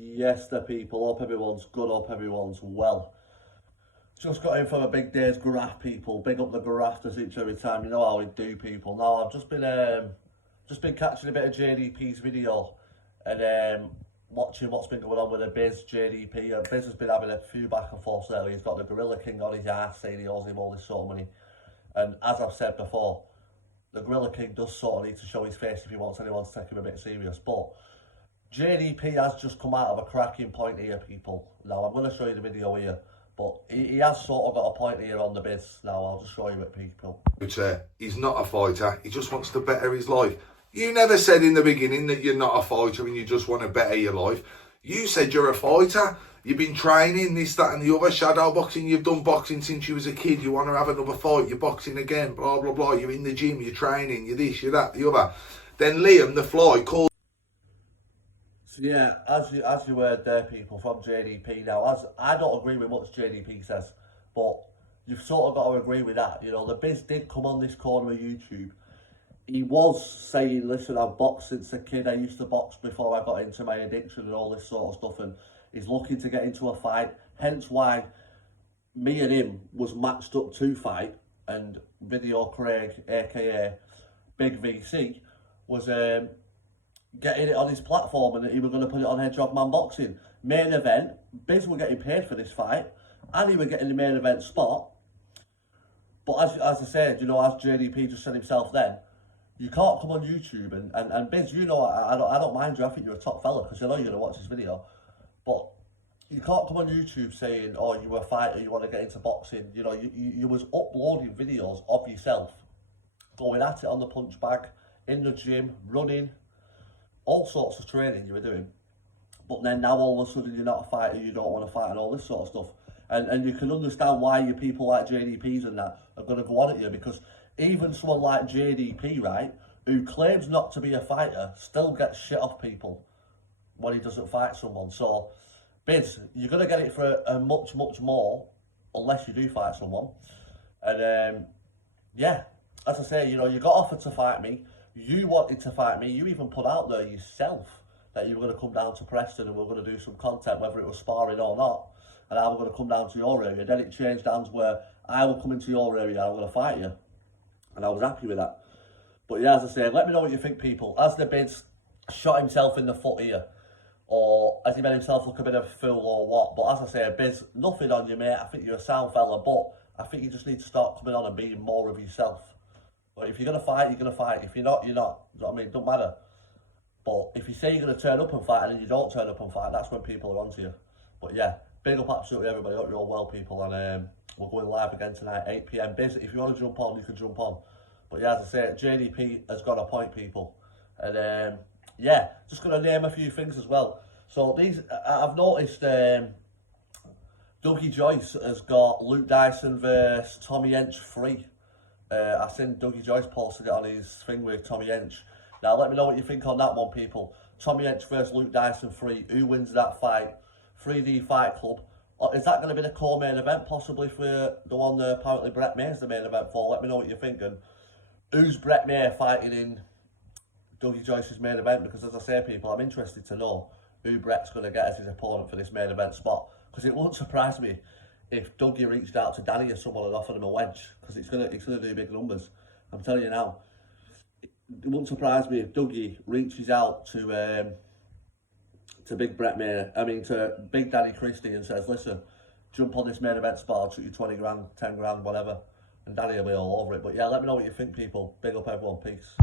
Yes, the people. Hope everyone's good. Hope everyone's well. Just got in from a big day's graph, people. Big up the grafters each every time. You know how we do, people. Now I've just been catching a bit of JDP's video and watching what's been going on with the Bizz JDP. And Bizz has been having a few back and forths lately. He's got the Gorilla King on his ass saying he owes him all this sort of money. And as I've said before, the Gorilla King does sort of need to show his face if he wants anyone to take him a bit serious. But JDP has just come out of a cracking point here, people. Now, I'm going to show you the video here, but he has sort of got a point here on the Bizz. Now, I'll just show you it, people. He's not a fighter. He just wants to better his life. You never said in the beginning that you're not a fighter and you just want to better your life. You said you're a fighter. You've been training, this, that and the other, shadow boxing. You've done boxing since you was a kid. You want to have another fight. You're boxing again, blah, blah, blah. You're in the gym, you're training, you're this, you're that, the other. Then Liam, the fly, called. So yeah, as you heard there, people, from JDP. Now, as I don't agree with much JDP says, but you've sort of got to agree with that. You know, the Bizz did come on this corner of YouTube. He was saying, listen, I've boxed since a kid. I used to box before I got into my addiction and all this sort of stuff. And he's looking to get into a fight. Hence why me and him was matched up to fight. And Video Craig, a.k.a. Big VC, was getting it on his platform and he was going to put it on Hedgehog Man Boxing. Main event, Bizz were getting paid for this fight. And he were getting the main event spot. But as I said, you know, as JDP just said himself then, you can't come on YouTube and Bizz, you know, I don't mind you. I think you're a top fella because I know you're going to watch this video. But you can't come on YouTube saying, oh, you're a fighter, you want to get into boxing. You know, you was uploading videos of yourself, going at it on the punch bag, in the gym, running, all sorts of training you were doing. But then now all of a sudden you're not a fighter, you don't want to fight and all this sort of stuff. And you can understand why your people like JDPs and that are going to go on at you, because even someone like JDP, right, who claims not to be a fighter, still gets shit off people when he doesn't fight someone. So, Bizz, you're going to get it for a much, much more, unless you do fight someone. And, yeah, as I say, you know, you got offered to fight me. You wanted to fight me. You even put out there yourself that you were going to come down to Preston and we were going to do some content, whether it was sparring or not. And I was going to come down to your area. Then it changed hands where I will come into your area and I'm going to fight you. And I was happy with that. But yeah, as I say, let me know what you think, people. Has the Bizz shot himself in the foot here? Or has he made himself look a bit of a fool or what? But as I say, Bizz, nothing on you, mate. I think you're a sound fella. But I think you just need to start coming on and being more of yourself. But if you're going to fight, you're going to fight. If you're not, you're not. You know what I mean? It don't matter. But if you say you're going to turn up and fight and then you don't turn up and fight, that's when people are onto you. But yeah, big up absolutely everybody. Hope you're all well, people. And we're going live again tonight, 8 PM. Bizz, if you want to jump on, you can jump on. But yeah, as I say, JDP has got a point, people. And yeah, just going to name a few things as well. So these, I've noticed Dougie Joyce has got Luke Dyson versus Tommy Hench free. I seen Dougie Joyce posted it on his thing with Tommy Hench. Now let me know what you think on that one, people. Tommy Hench versus Luke Dyson free. Who wins that fight? 3D Fight Club. Is that going to be the co-main event, possibly, for the one that apparently Brett May's the main event for? Let me know what you're thinking. Who's Brett May fighting in Dougie Joyce's main event? Because as I say, people, I'm interested to know who Brett's going to get as his opponent for this main event spot. Because it won't surprise me if Dougie reached out to Danny or someone and offered him a wedge. Because it's gonna do big numbers. I'm telling you now. It wouldn't surprise me if Dougie reaches out to Big Brett May, to Big Danny Christie and says, listen, jump on this main event spot, I'll shoot you 20 grand, 10 grand, whatever. And Danny will be all over it. But yeah, let me know what you think, people. Big up everyone. Peace.